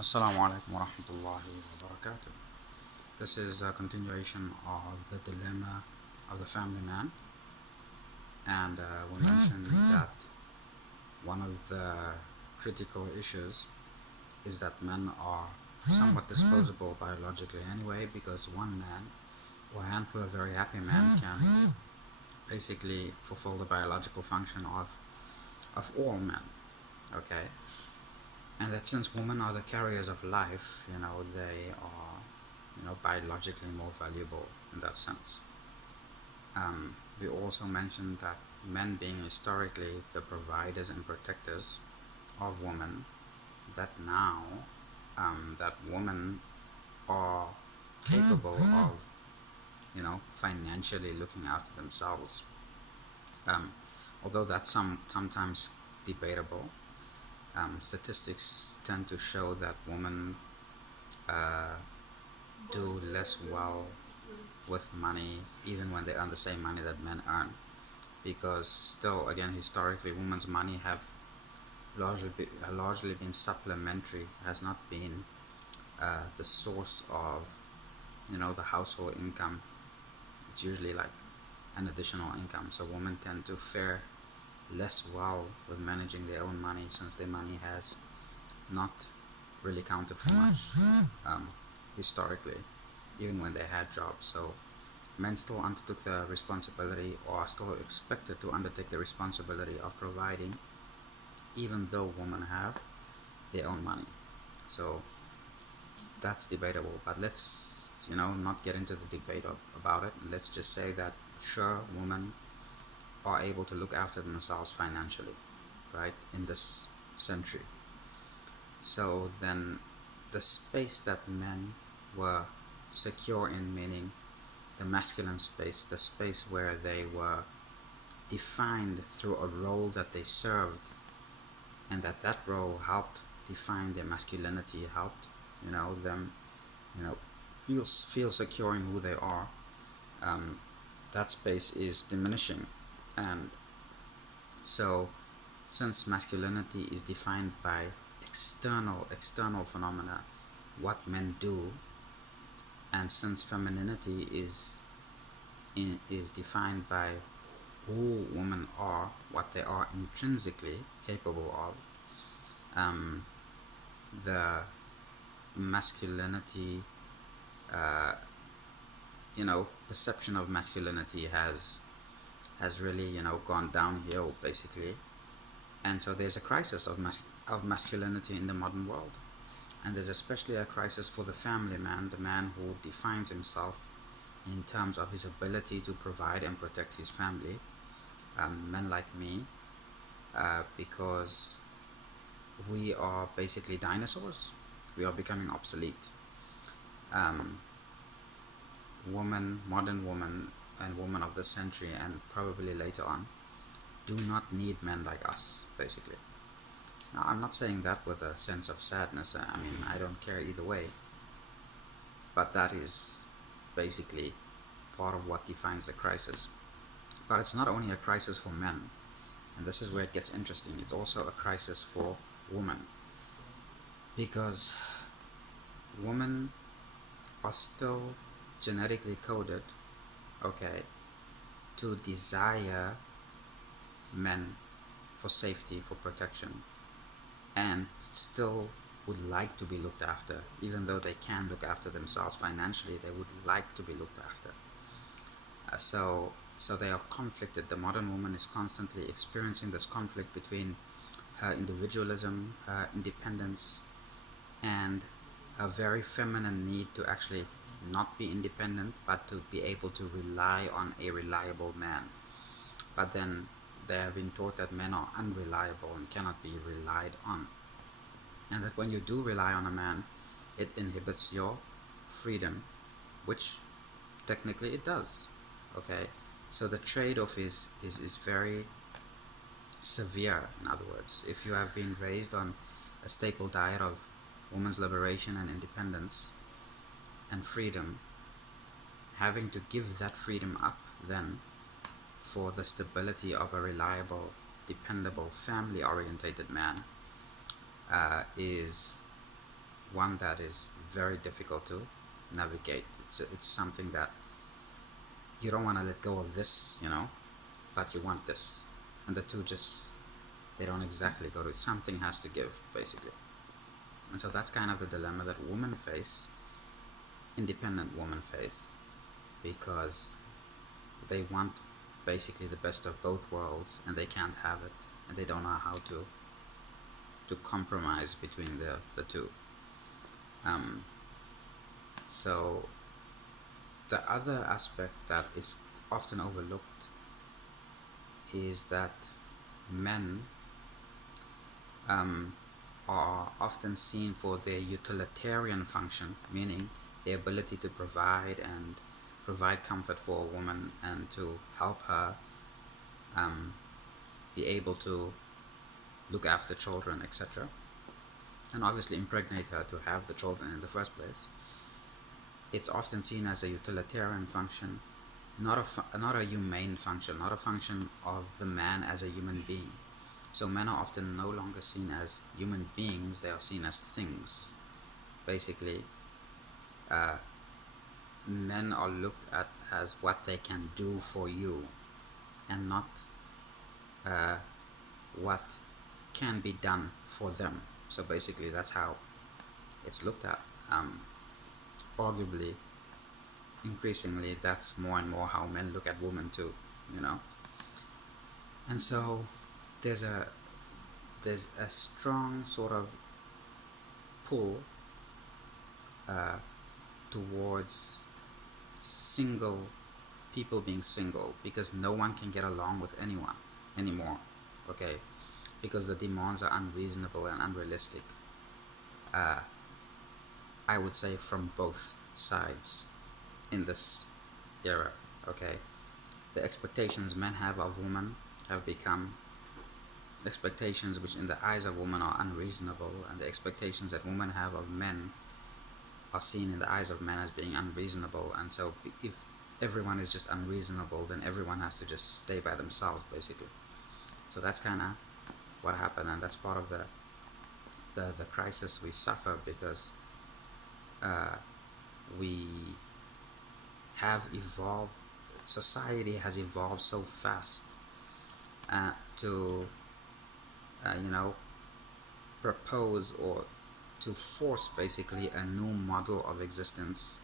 Assalamu alaikum wa rahmatullahi wa barakatuh. This is a continuation of the dilemma of the family man, and we mentioned that one of the critical issues is that men are somewhat disposable biologically anyway, because one man or a handful of very happy men can basically fulfill the biological function of all men. Okay, and that since women are the carriers of life, they are, biologically more valuable in that sense. We also mentioned that men being historically the providers and protectors of women, that now that women are capable of, financially looking after themselves. Um, Although that's sometimes debatable, statistics tend to show that women uh, do less well with money even when they earn the same money that men earn, because still, again, historically, women's money have largely been supplementary, has not been the source of, the household income. It's usually like an additional income, so women tend to fare less well with managing their own money, since their money has not really counted for much um, historically, even when they had jobs. So men still undertook the responsibility, or are still expected to undertake the responsibility of providing, even though women have their own money. So that's debatable, but let's, not get into the debate about it. Let's just say that sure, women are able to look after themselves financially, right, in this century. So then the space that men were secure in, meaning the masculine space, the space where they were defined through a role that they served, and that role helped define their masculinity, helped, them, you know, feel secure in who they are. Um, that space is diminishing, and so since masculinity is defined by external phenomena, what men do, and since femininity is defined by who women are, what they are intrinsically capable of, um, the masculinity, uh, perception of masculinity has really, gone downhill basically, and so there's a crisis of masculinity in the modern world, and there's especially a crisis for the family man, the man who defines himself in terms of his ability to provide and protect his family. Men like me, because we are basically dinosaurs. We are becoming obsolete. Um, Modern women, and women of this century, and probably later on, do not need men like us, basically. Now, I'm not saying that with a sense of sadness. I mean, I don't care either way. But that is basically part of what defines the crisis. But it's not only a crisis for men, and this is where it gets interesting. It's also a crisis for women, because women are still genetically coded, okay, to desire men for safety, for protection, and still would like to be looked after. Even though they can look after themselves financially, they would like to be looked after. So they are conflicted. The modern woman is constantly experiencing this conflict between her individualism, her independence, and a very feminine need to actually not be independent, but to be able to rely on a reliable man. But then they have been taught that men are unreliable and cannot be relied on, and that when you do rely on a man, it inhibits your freedom, which technically it does. Okay, so the trade-off is very severe. In other words, if you have been raised on a staple diet of women's liberation and independence and freedom, having to give that freedom up then for the stability of a reliable, dependable, family orientated man is one that is very difficult to navigate. It's something that you don't want to let go of this, but you want this, and the two just, they don't exactly go to, something has to give, basically. And so that's kind of the dilemma that women face, independent women face, because they want basically the best of both worlds, and they can't have it, and they don't know how to compromise between the two. So the other aspect that is often overlooked is that men are often seen for their utilitarian function, meaning the ability to provide comfort for a woman and to help her be able to look after children, etc., and obviously impregnate her to have the children in the first place. It's often seen as a utilitarian function, not a humane function, not a function of the man as a human being. So men are often no longer seen as human beings, they are seen as things. Basically, men are looked at as what they can do for you, and not what can be done for them. So basically, that's how it's looked at. Arguably, increasingly, that's more and more how men look at women too, And so there's a strong sort of pull towards single people being single, because no one can get along with anyone anymore, okay? Because the demands are unreasonable and unrealistic. I would say from both sides in this era, okay? The expectations men have of women have become expectations which in the eyes of women are unreasonable, and the expectations that women have of men are seen in the eyes of men as being unreasonable. And so if everyone is just unreasonable, then everyone has to just stay by themselves, basically. So that's kind of what happened, and that's part of the crisis we suffer, because we have evolved, society has evolved so fast to propose or to force basically a new model of existence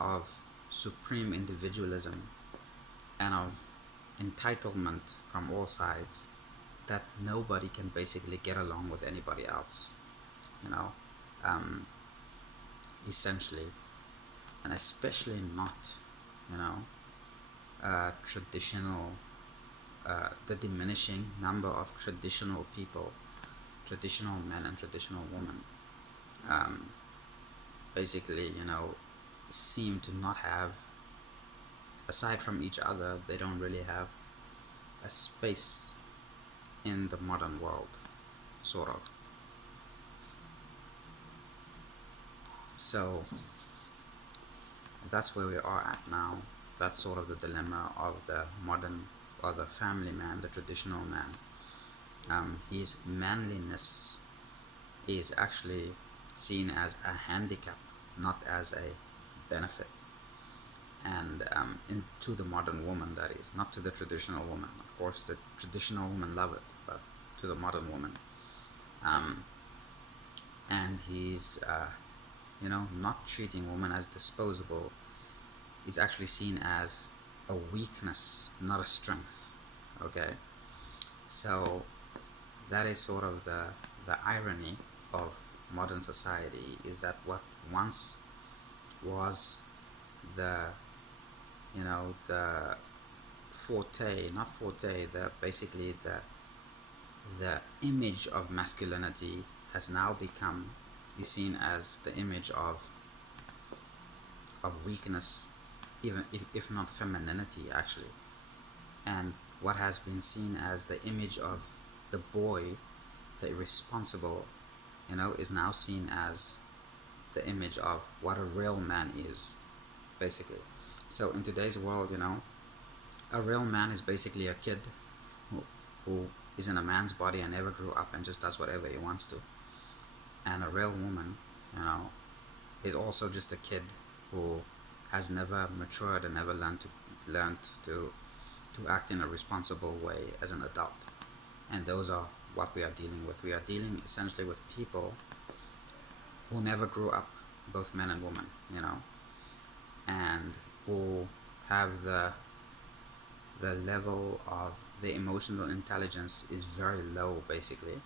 of supreme individualism and of entitlement from all sides, that nobody can basically get along with anybody else, essentially, and especially not, traditional, the diminishing number of traditional people, traditional men and traditional women, basically, seem to not have, aside from each other, they don't really have a space in the modern world, sort of. So that's where we are at now. That's sort of the dilemma of the modern, or the family man, the traditional man. His manliness is actually seen as a handicap, not as a benefit. And to the modern woman, that is, not to the traditional woman. Of course, the traditional woman love it, but to the modern woman. And he's, not treating women as disposable is actually seen as a weakness, not a strength, okay? So that is sort of the irony of modern society, is that what once was the basically the image of masculinity has now become, is seen as the image of weakness, even if not femininity, actually. And what has been seen as the image of the boy, the irresponsible, is now seen as the image of what a real man is, basically. So in today's world, a real man is basically a kid who is in a man's body and never grew up and just does whatever he wants to. And a real woman you know, is also just a kid who has never matured and never learned to act in a responsible way as an adult. And those are what we are dealing with. We are dealing essentially with people who never grew up, both men and women, and who have the level of the emotional intelligence is very low, basically,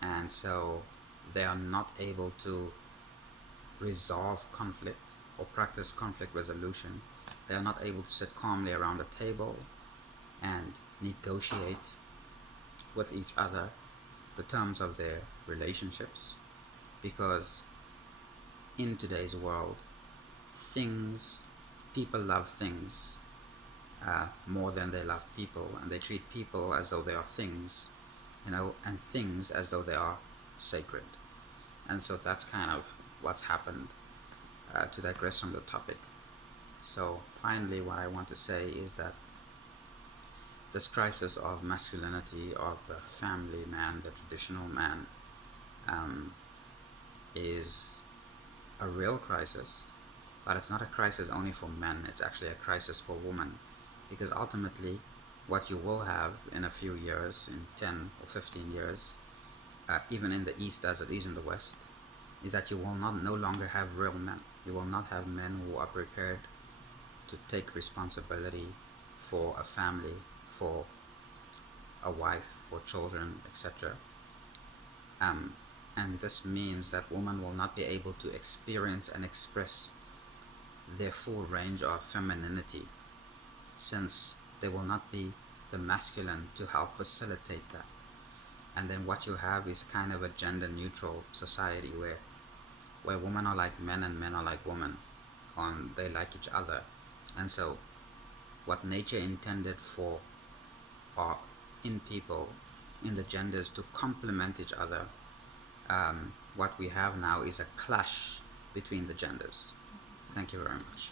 and so they are not able to resolve conflict or practice conflict resolution. They are not able to sit calmly around a table and negotiate with each other the terms of their relationships, because in today's world, things people love things more than they love people, and they treat people as though they are things, and things as though they are sacred. And so that's kind of what's happened, to digress from the topic. So finally, what I want to say is that this crisis of masculinity, of the family man, the traditional man, is a real crisis, but it's not a crisis only for men, it's actually a crisis for women. Because ultimately, what you will have in a few years, in 10 or 15 years, even in the East as it is in the West, is that you will no longer have real men. You will not have men who are prepared to take responsibility for a family, for a wife, for children, etc. And this means that women will not be able to experience and express their full range of femininity, since there will not be the masculine to help facilitate that. And then what you have is kind of a gender neutral society where women are like men and men are like women, they like each other. And so what nature intended for are in people, in the genders, to complement each other, what we have now is a clash between the genders. Thank you very much.